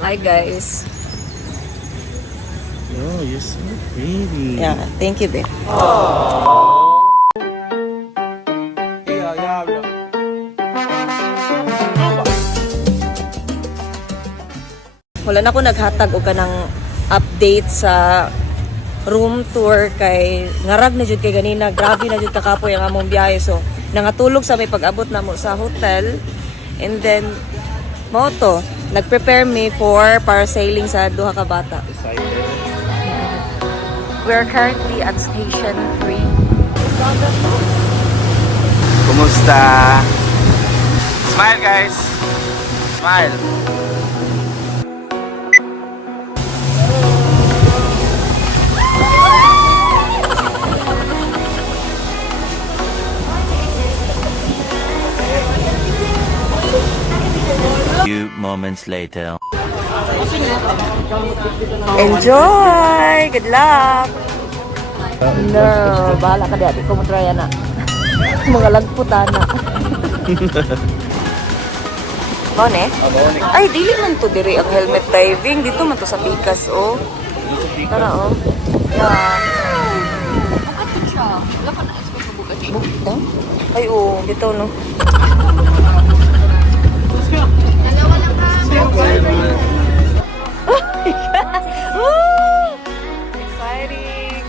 Hi guys. Oh, you're so pretty. Yeah, thank you, babe. Wala na ko naghatag og kanang update sa room tour kay ngarag na jud kay ganina, grabe na jud kakapoy ang among biyahe, so nangatulog sa may pag-abot na mo sa hotel, and then mo to nag-prepare me for parasailing sa duha ka bata. We're currently at Station 3. Kumusta? Smile, guys. Smile. Few moments later. Enjoy! Good luck! No, bahala ka dati. Kumutraya na. Mga lagputan na. Bone? Ay, dili man to diri ang helmet diving. Dito man to sa Pikas, oh. Tara, oh. Yeah. Bukta? Ay, oh. Dito, no? Exciting!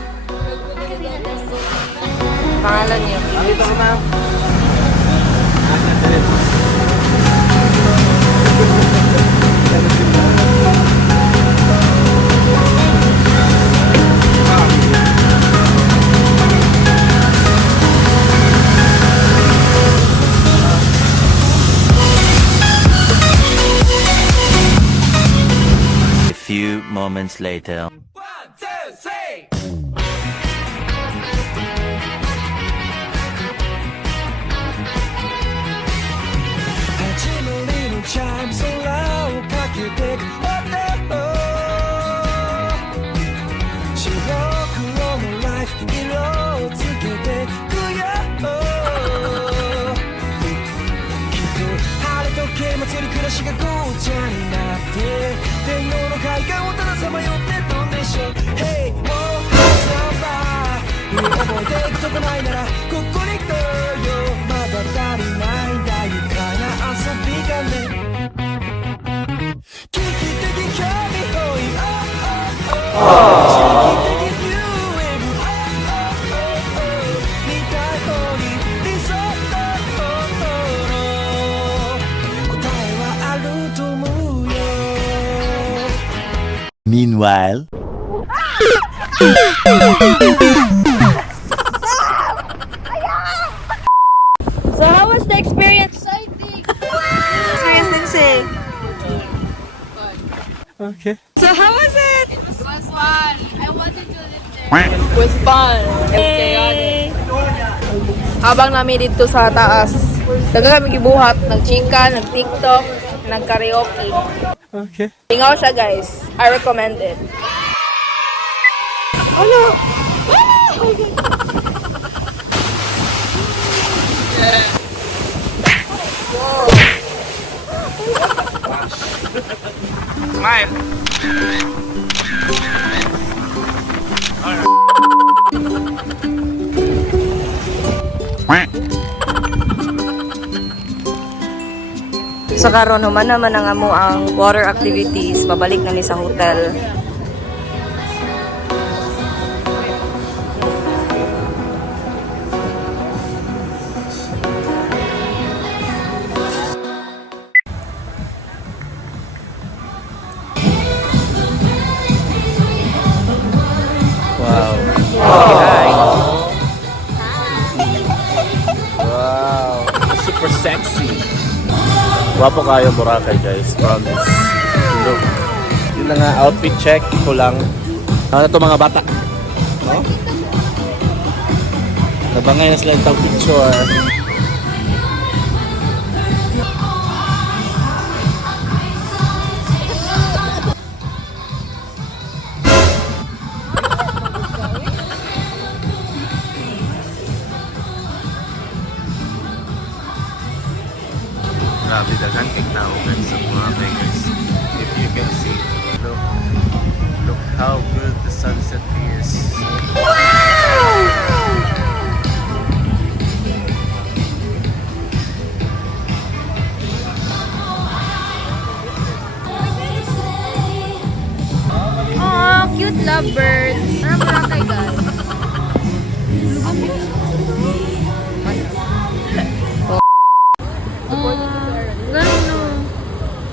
Pangalan niyo? Dito ka, ma'am. A few moments later. Meanwhile. So how was the experience? Exciting! Experience din sing. Okay. So how was it? It was fun. I wanted to live there. It was fun. It was chaotic. Habang namin dito sa taas, daga kami gibuhat, nag-chika, nag-tiktok, nag-karaoke. Okay. Tingaw siya guys. I recommend it. Smile. So karon human naman ang amo ang water activities, pabalik na mi sa hotel. Wow. Wow. Super sexy. Wapo kayo Boracay, guys. Promise. Look. Yun na nga, outfit check ko lang. Ano to mga bata? No? Nabangay na sila itong picture. Grabe dagan kay tao guys sa mga Vegas. If you can see how good the sunset is. Oh, cute lovebird. Ano Boracay, guys? Gano.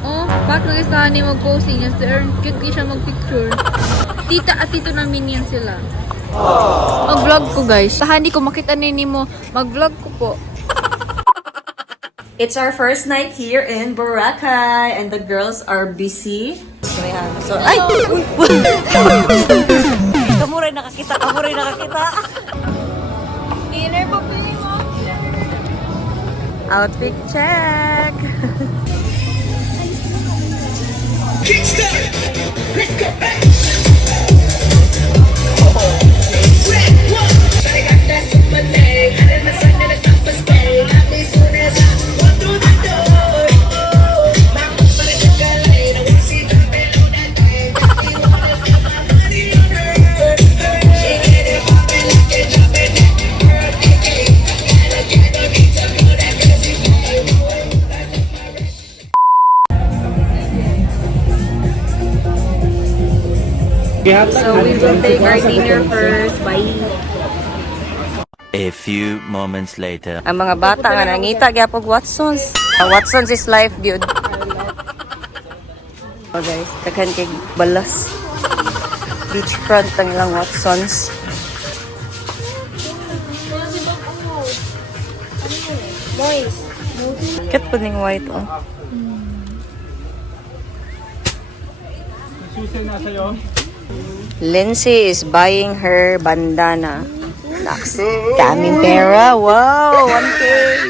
Oh, bakit nag-isahan ni mag-posing niya si Ern? Cute di siya mag-picture. Tita at tito namin yan sila. Mag-vlog ko, guys. Tahan di ko makita ni mo. Mag-vlog ko po. It's our first night here in Boracay and the girls are busy. So, ay! Kamuray nakakita, kamuray nakakita. Dinner pa pili mo. Outfit check. So we will take our dinner first. Bye. A few moments later. Ang mga bata nga nangita gyapon Watsons. Watsons is life, dude. Oh guys, takan kay balas. Beachfront ang ilang Watsons. Kat po ning white oh. Lindsay is buying her bandana. Naks, daming pera. Wow, 1K.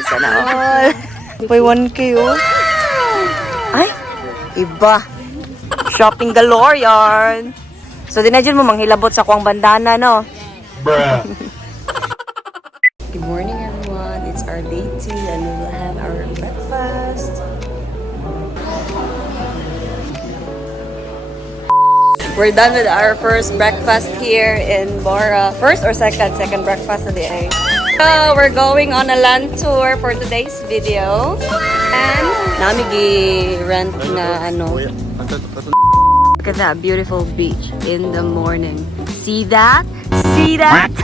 Sana all. May 1K oh. Ay, iba. Shopping galore yarn. So, di na dyan mo manghilabot sa kuwang bandana, no? Bruh. Good morning, everyone. It's our day 2 and we will have our breakfast. We're done with our first breakfast here in Bora. First or second? Second breakfast of the day. So, we're going on a land tour for today's video. And, nami rent na ano. Look at that beautiful beach in the morning. See that? See that?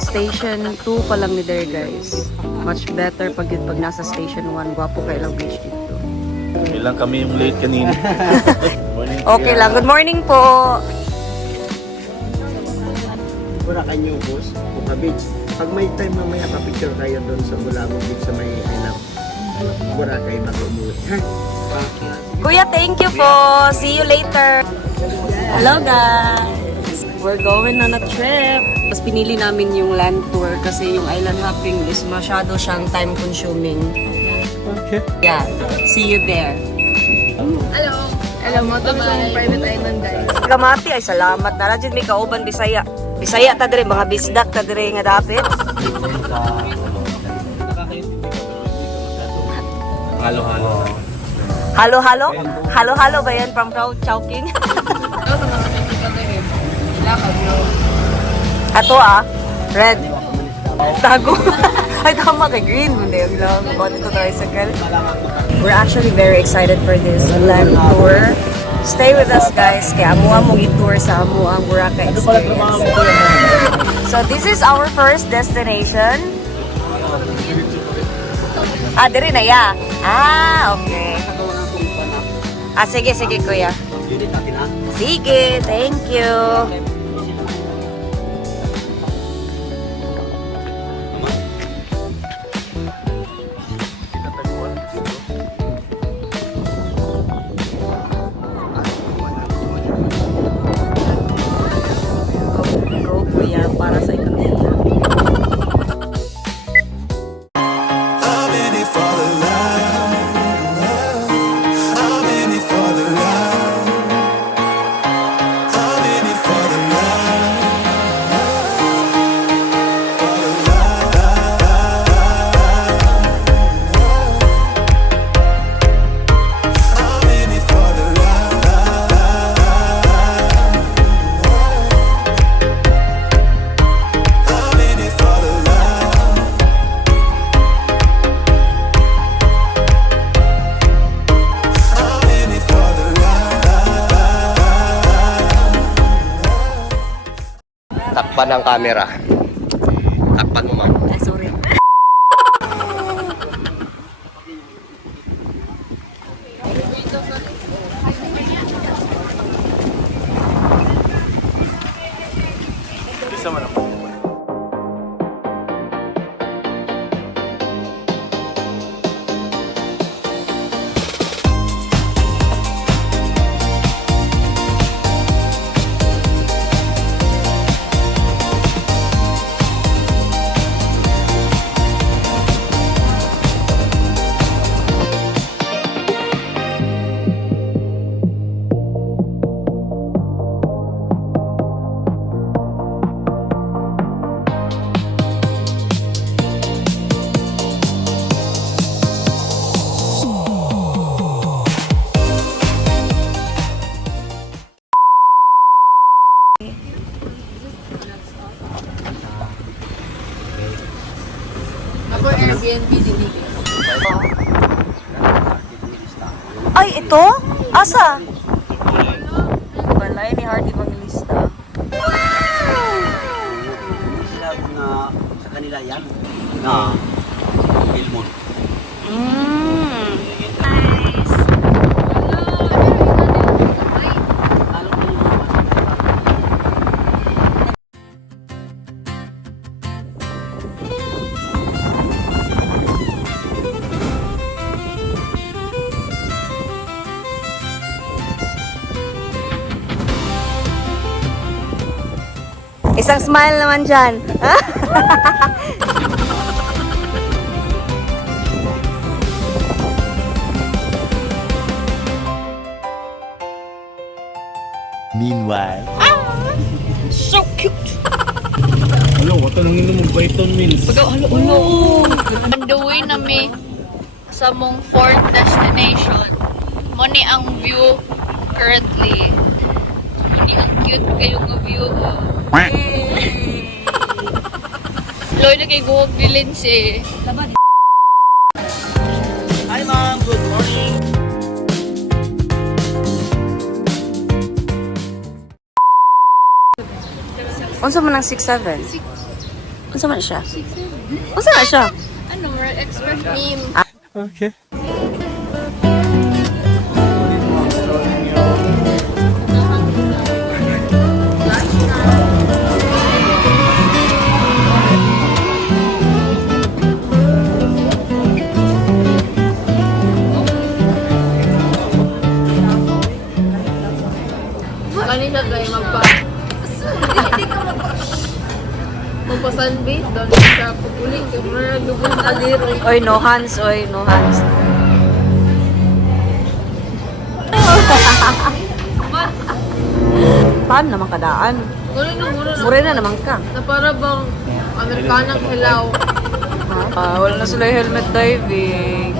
Station 2 pa lang ni there, guys. Much better pag nasa Station 1. Gwapo kayo lang beach dito. Ilang kami yung late kanina. Okay lang. Good morning po. Boracay New Bus, Buka Beach. Pag may time mamaya, pa-picture kayo doon sa Bulabog Beach sa may Boracay mag-umuwi. Ha? Kuya, thank you po. See you later. Hello guys. We're going on a trip. Tapos pinili namin yung land tour kasi yung island hopping is masyado siyang time consuming. Okay. Yeah. See you there. Hello. Hello mo, ito sa private island, guys. Gamati ay salamat na. Radyo may kauban Bisaya. Bisaya ta dire mga bisdak ta dire nga dapit. Halo-halo. Halo-halo? Halo-halo ba yan from Chowking? Ato red. Tago. Ay, tama kay green. Hindi, yung lang. About ito tricycle. We're actually very excited for this land tour. Stay with us, guys. Kaya amuha mong i-tour sa amuang Boracay experience. So, this is our first destination. Diri na ya. Okay. Sige, sige, kuya. Sige, thank you. Go, kuya, para sa ekonomiya. I'm in it for the love. Takpan ang camera. Takpan mo, ma'am. Ay, sorry. Isa man ako. Ako Airbnb din. Ay, ito? Asa? Balay ni Heart Evangelista. Sila na sa kanila yan. Na Ilmon. Nice. Isang smile naman dyan. Meanwhile. So cute. Hello, wata nang inom mong vitamins. On the way na mi sa mong fourth destination. Moni ang view currently. Moni ang cute kayo nga view. Loy na kay Guhog Bilin si. Hi, ma'am. Good morning. Unsa man ang 6'7"? Unsa man siya? Unsa man siya? Ano, more express meme. Okay. Kanina guys, magpa-sunbait doon sa pupuling kay mga lubong aliro. Oy, no hands, oy, no hands. Paano naman kadaan? Mura na naman ka. Na para bang Amerikanang hilaw. Wala na sila yung helmet diving.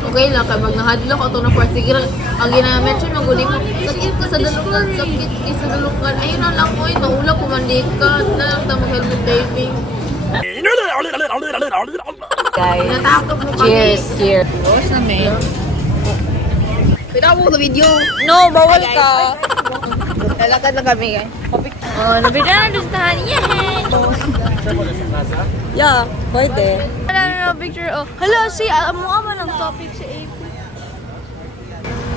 Okay lang, kaya pag nahadlock ako na part, sige lang, ang ginamention ng guling mo, sakit ka sa dalukan, sakit ka sa dalukan, ayun na lang ko, naula pumandik ka, na lang tayo mag-helmet diving. Guys, Natakot mo kami. cheers, cheers. Boss na may. Pwede mo sa video. No, bawal ka. Lalakad lang kami guys. Oh, nabigyan na dustahan. Yay! Yeah, pwede. Wala na picture. Oh. Hala, si alam mo ama ng topic sa AP.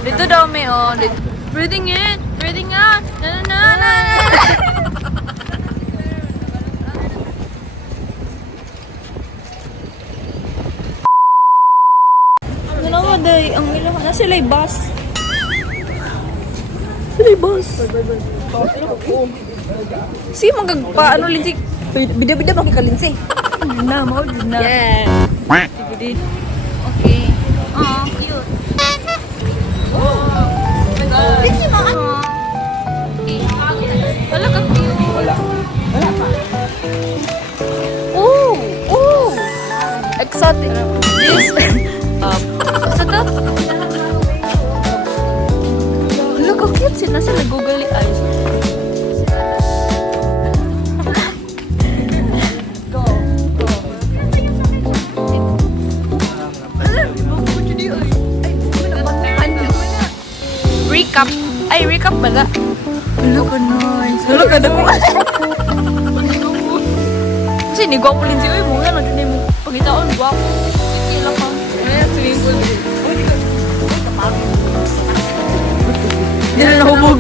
Dito daw may oh. Dito. Breathing in, breathing out. Na na na na. Ano mo day? Ang ilang na sila yung bus. Sila yung bus. Sige magagpa ano linsi. Bida-bida makikalinsi. Na mo na. Yeah. Bida. Okay. Oh, cute. Oh. Linsi mo ano? Wala ka cute. Wala. Oh, oh. Exotic. This sa to? Look how cute sila sa nag-googly eyes. Recap. Ay, recap bala. Look how nice. Look how nice. Kasi ni gwapo Lindsay. Uy, mga na din mo pagitaon. Gwapo. Sige lang pa. Ayan, swimming pool. Hindi na nahubog.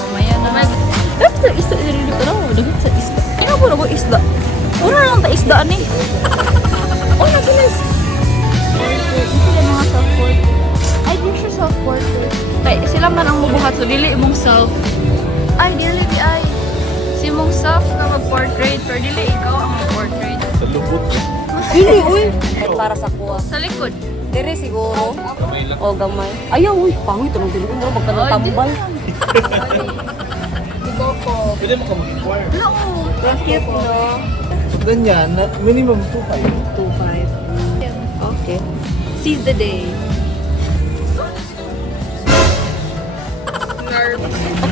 Mamaya na. Dapat sa isda. Dito na. Dapat sa isda. Ano po na ko isda? Una lang ta isda ni. Oh, nagilis. Sila mga self-portrait. Ay, di siya self-portrait. Ay, sila man ang mabuhat. So, dili mong self. Ay, dili ay. Si mong self na mag-portrait. Pero dili ikaw ang mag-portrait. Sa lubot. Dili, uy. Para sa kuha. Sa likod. Dire siguro. Kamay lang. O gamay. Ayaw, uy. Pangit. Anong tinuloy mo? Magkanang tambal. Ikaw ko. Pwede mo ka mag-inquire. No. Cute, no? Ganyan, minimum 2.5. 2.5. Okay. Seize the day.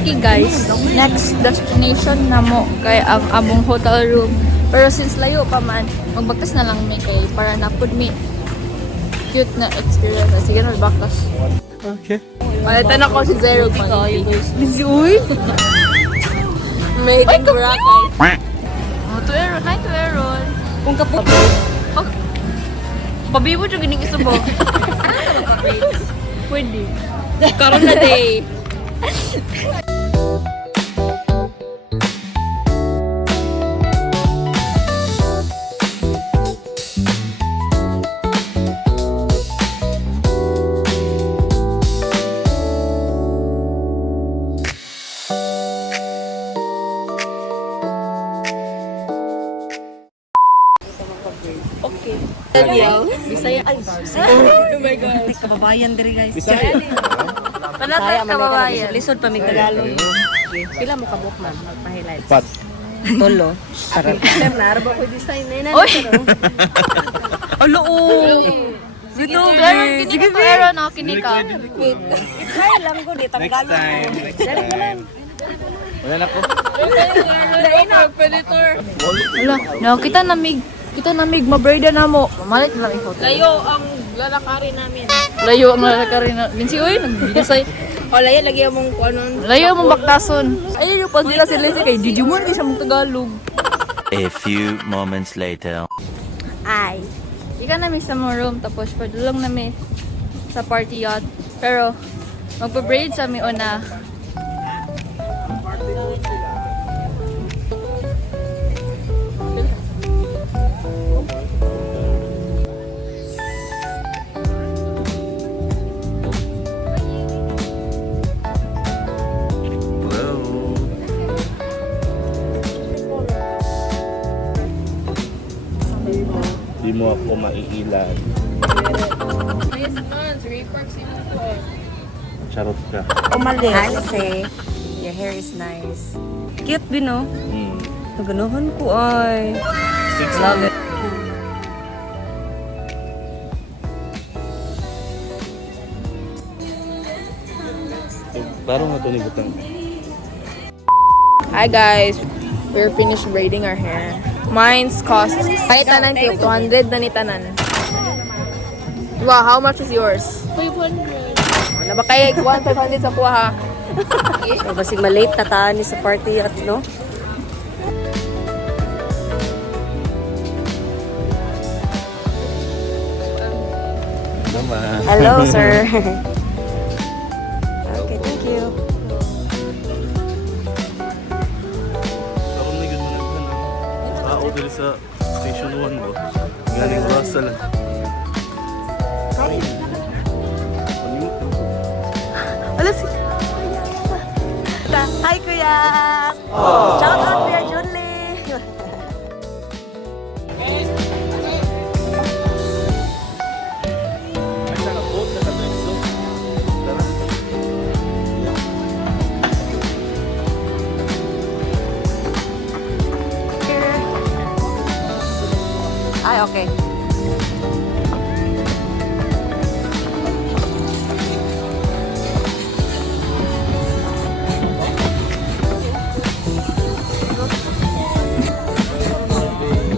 Okay guys, next destination na mo kay ang among hotel room. Pero since layo pa man, magbaktas na lang mi kay para napud mi cute na experience. Sige na, baktas. Okay. Palitan ako si Zero Quality. Busy, uy. Made in Boracay. Oh, to Aaron. Hi to Aaron. Kung kapot. Oh, pabibo dyan gining isa mo. Pwede. Karoon na day. Okay. Bisaya. Ay, oh my God. Ay, kababayan diri guys. Bisaya. Panatay kababayan. Lisod pa mig Tagalog. Pila mo kabuk ma'am? Magpa-highlight. Pat. Tolo. Sarap. Sir, naraba ko design na Oy! Alo, oh. Dito, Aaron, kini ka to Aaron. Ako kini ka. Try lang ko, di Tagalog. Wala na ko. Wala. No, kita namig mabreda na mo. Mamalit na lang ikaw. Layo ang lalakarin namin. Layo ang lalakarin na. Lindsay, uy, nagbidasay. O, layo, lagi mong kuanon. Layo mong baktason. Ayun yung pag nila si Lindsay kay Digimon kay siya mong Tagalog. A few moments later. Ay. Ika namin sa mga room tapos padulong namin sa party yacht. Pero magpa-braid sa mi una. Hello. Di mo ako maiilan. Yes man, sa Ray Park si mo. Charot ka. Umalis. Kasi, your hair is nice. Cute din, no? Naganuhan ko ay. Love it. Parang nga ito ni Butang. Hi guys, we're finished braiding our hair. Mine's cost kahit tanan kayo 200 na ni tanan. Wow, how much is yours? 500. Naba kaya 1,500 sa kuha ha. So, basig malate tataan ni sa party at, no? Naman. Hello, sir. Okay, thank you. Ako na yun mo tao dali sa Station 1 mo. Galing Russell. Alas. Hi, Kuya! Shout out, Kuya Junli! Ay, okay.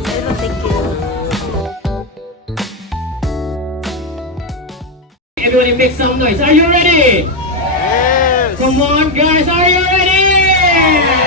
Hello, thank you. Everybody make some noise. Are you ready? Yes. Come on, guys. Are you ready?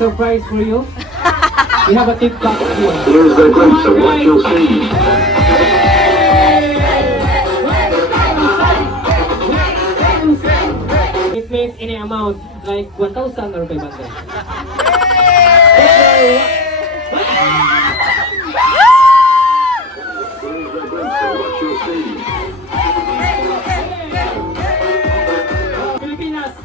Surprise for you. We have a TikTok here. Here's a glimpse of what you'll see. It means any amount, like 1,000 or 500. Here's a glimpse of what you'll see. Pilipinas!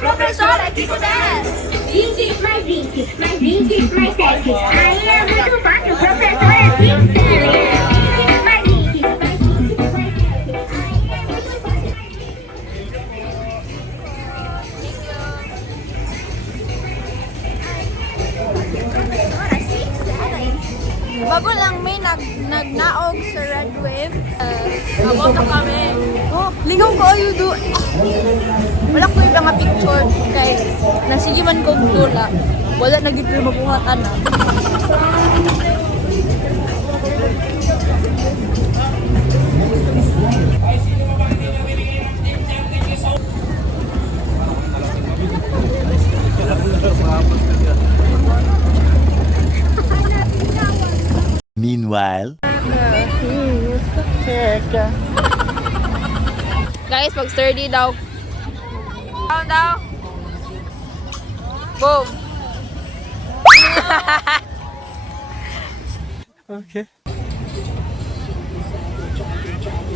Professora Diputada! Vicky, my Vicky, my Vicky, my sexy. I am muito fácil, professora Vicky. Vicky, my Vicky, my Vicky, my sexy. I am muito fácil. Professora, 6'7". Bago lang may nagnaog sa Red Wave. Kaboto kami. Oh, lingaw ko ayo do. Wala ko yung mga picture kay nasige man kong dula. Wala na gid pero mabuhatan na. Meanwhile, Guys, pag sturdy daw. Down daw. Boom. Okay.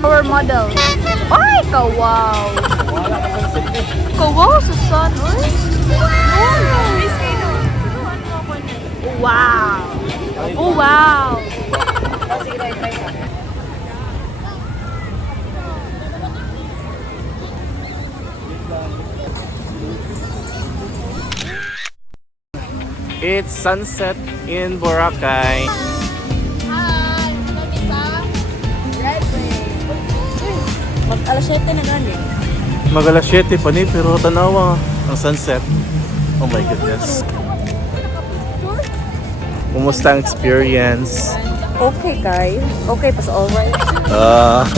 Our model. Ay, kawaw. Kawaw sa sun. Uy. Wow. Oh, wow. It's sunset in Boracay. Hi, kami sa Red Wave. Mag alas 7 na gani. Mag alas 7 pa ni, pero tanawa ang sunset. Oh my goodness. Kumusta ang experience? Okay guys. Okay, pas alright. Ah.